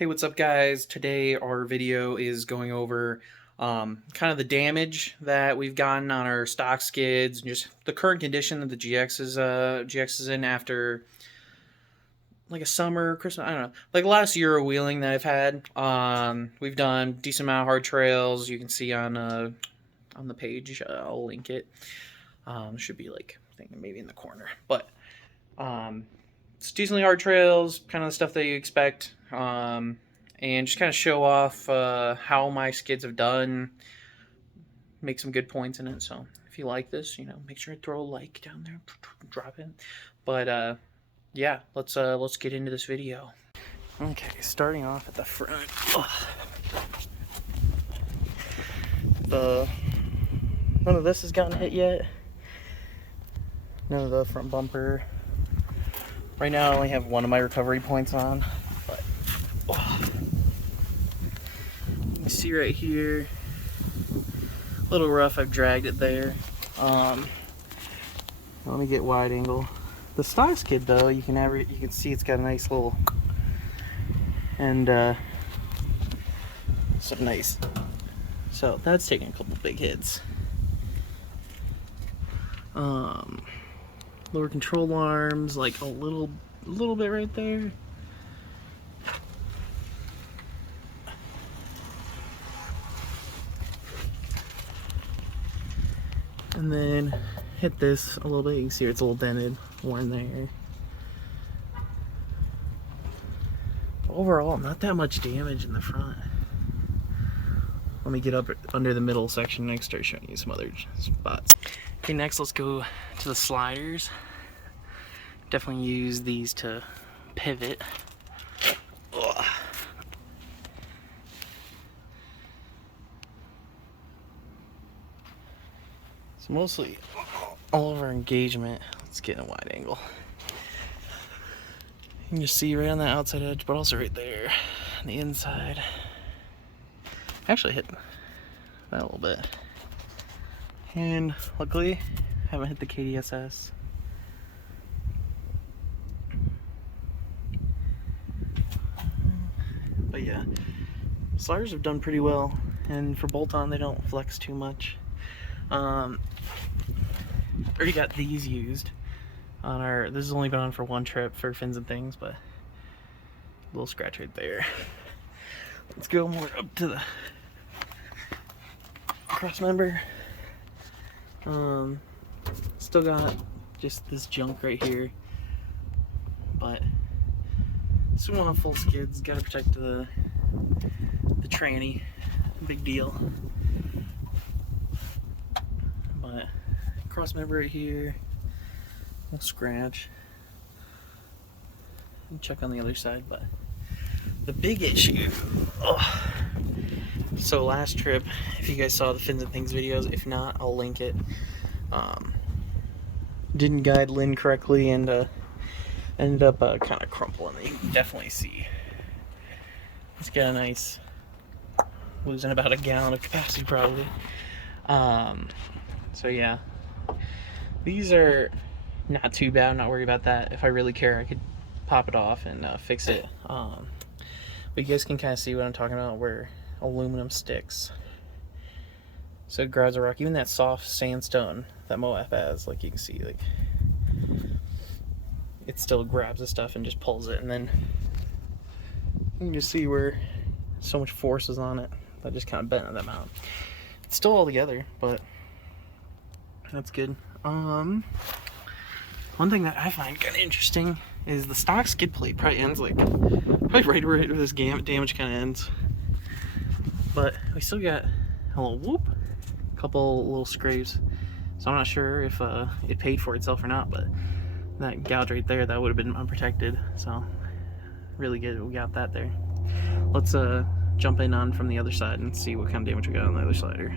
Hey, what's up guys? Today our video is going over kind of the damage that we've gotten on our stock skids and just the current condition that the GX is in after like a summer, Christmas, I don't know, like last year of wheeling that I've had. We've done decent amount of hard trails. You can see on the page. I'll link it. Should be like I think maybe in the corner, but it's decently hard trails, kind of the stuff that you expect, and just kind of show off how my skids have done, make some good points in it. So if you like this, make sure to throw a like down there, drop it. But yeah, let's get into this video. Okay, starting off at the front. None of this has gotten hit yet. None of the front bumper. Right now I only have one of my recovery points on, but you see right here, a little rough. I've dragged it there. Let me get wide angle. The stock skid though, you can see it's got a nice little, and some nice. So that's taking a couple big hits. Lower control arms, like a little bit right there. And then hit this a little bit. You can see it's a little dented, worn there. Overall, not that much damage in the front. Let me get up under the middle section and start showing you some other spots. Okay, next let's go to the sliders. Definitely use these to pivot. Ugh. So mostly all of our engagement, let's get in a wide angle. You can just see right on the outside edge, but also right there on the inside. Actually hit that a little bit. And luckily, haven't hit the KDSS. But yeah, sliders have done pretty well, and for bolt-on they don't flex too much. Already got these used on our, this has only been on for one trip for fins and things, but a little scratch right there. Let's go more up to the cross member. Still got just this junk right here, but still want full skids. Gotta protect the tranny, big deal. But cross member right here, little scratch. And check on the other side, but the big issue. So last trip, if you guys saw the fins and things videos, if not, I'll link it. Didn't guide Lynn correctly and ended up kind of crumpling. You can definitely see it's got a nice, losing about a gallon of capacity probably. So yeah, these are not too bad. I'm not worried about that. If I really care, I could pop it off and fix it. But you guys can kind of see what I'm talking about, where aluminum sticks. So it grabs a rock. Even that soft sandstone that Moab has, like you can see, like it still grabs the stuff and just pulls it, and then you can just see where so much force is on it that just kind of bent them out. It's still all together, but that's good. One thing that I find kind of interesting is the stock skid plate probably ends like right where this damage kind of ends, but we still got a little whoop, couple little scrapes. So I'm not sure if it paid for itself or not, but that gouge right there, that would have been unprotected. So really good we got that there. Let's jump in on from the other side and see what kind of damage we got on the other slider.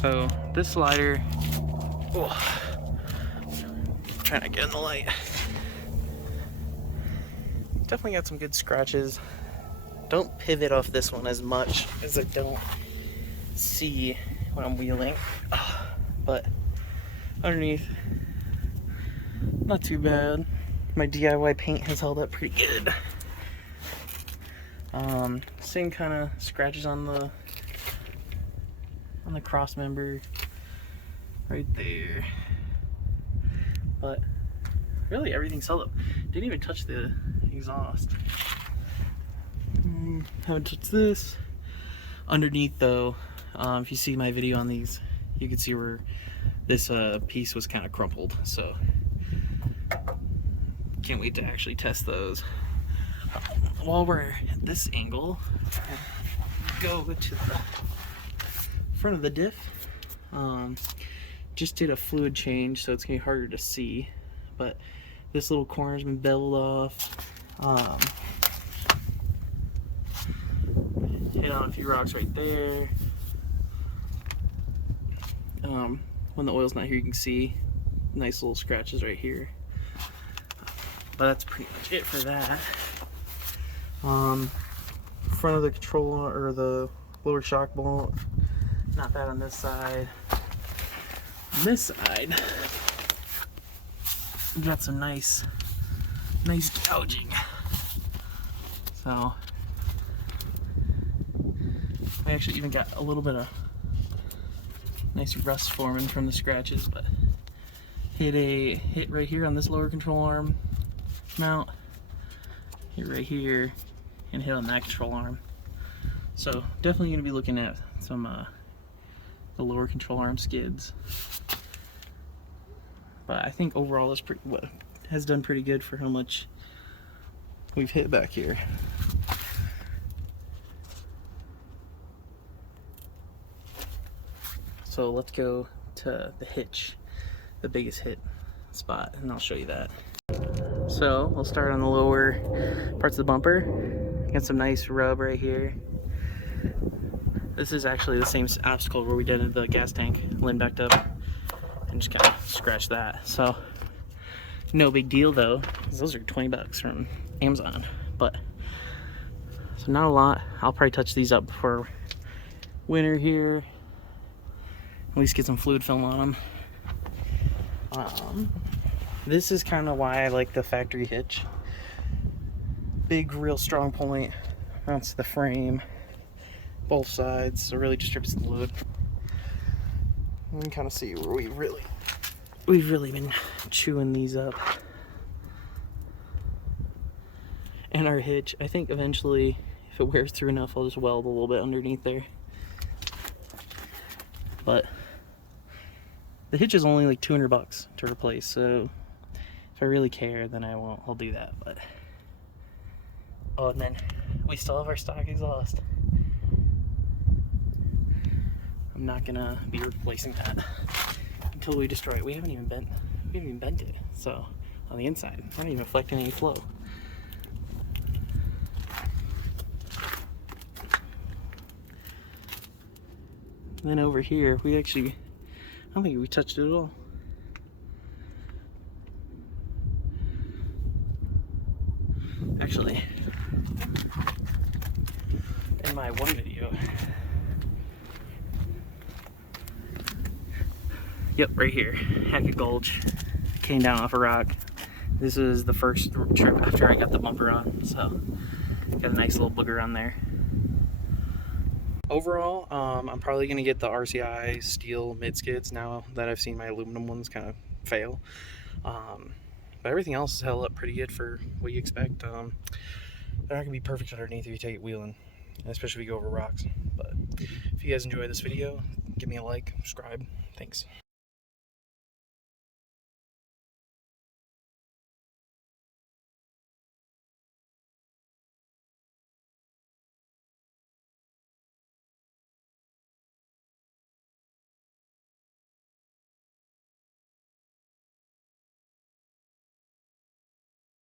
So this slider, trying to get in the light, definitely got some good scratches. Don't pivot off this one as much as I don't see when I'm wheeling, but underneath, not too bad. My DIY paint has held up pretty good. Same kind of scratches on the cross member right there, but really everything's held up. Didn't even touch the exhaust. Haven't touched this. Underneath though, if you see my video on these, you can see where this piece was kind of crumpled, so can't wait to actually test those. While we're at this angle, go to the front of the diff. Just did a fluid change, so it's gonna be harder to see, but this little corner's been beveled off. Hit on a few rocks right there. When the oil's not here, you can see nice little scratches right here. But that's pretty much it for that. Front of the controller, or the lower shock bolt, not bad on this side. On this side, we got some nice gouging. So I actually even got a little bit of nice rust forming from the scratches, but hit right here on this lower control arm mount, hit right here, and hit on that control arm. So definitely going to be looking at some the lower control arm skids. But I think overall this has done pretty good for how much we've hit back here. So let's go to the hitch, the biggest hit spot, and I'll show you that. So we'll start on the lower parts of the bumper. Got some nice rub right here. This is actually the same obstacle where we did in the gas tank. Lean backed up and just kind of scratched that. So no big deal though, because those are 20 bucks from Amazon. But so not a lot. I'll probably touch these up before winter here. At least get some fluid film on them. This is kind of why I like the factory hitch. Big, real strong point. Mounts the frame, both sides, so really distributes the load. You can kind of see where we've really been chewing these up. And our hitch, I think eventually, if it wears through enough, I'll just weld a little bit underneath there. But the hitch is only like 200 bucks to replace, so if I really care, then I'll do that. But oh, and then we still have our stock exhaust. I'm not gonna be replacing that until we destroy it. We haven't even bent it. So on the inside, not even reflecting any flow. And then over here, I don't think we touched it at all. Actually, in my one video, yep, right here, Hackett Gulch, came down off a rock. This is the first trip after I got the bumper on, so got a nice little booger on there. Overall, I'm probably going to get the RCI steel mid skids now that I've seen my aluminum ones kind of fail. But everything else is held up pretty good for what you expect. They're not going to be perfect underneath if you take it wheeling, especially if you go over rocks. But if you guys enjoyed this video, give me a like, subscribe. Thanks.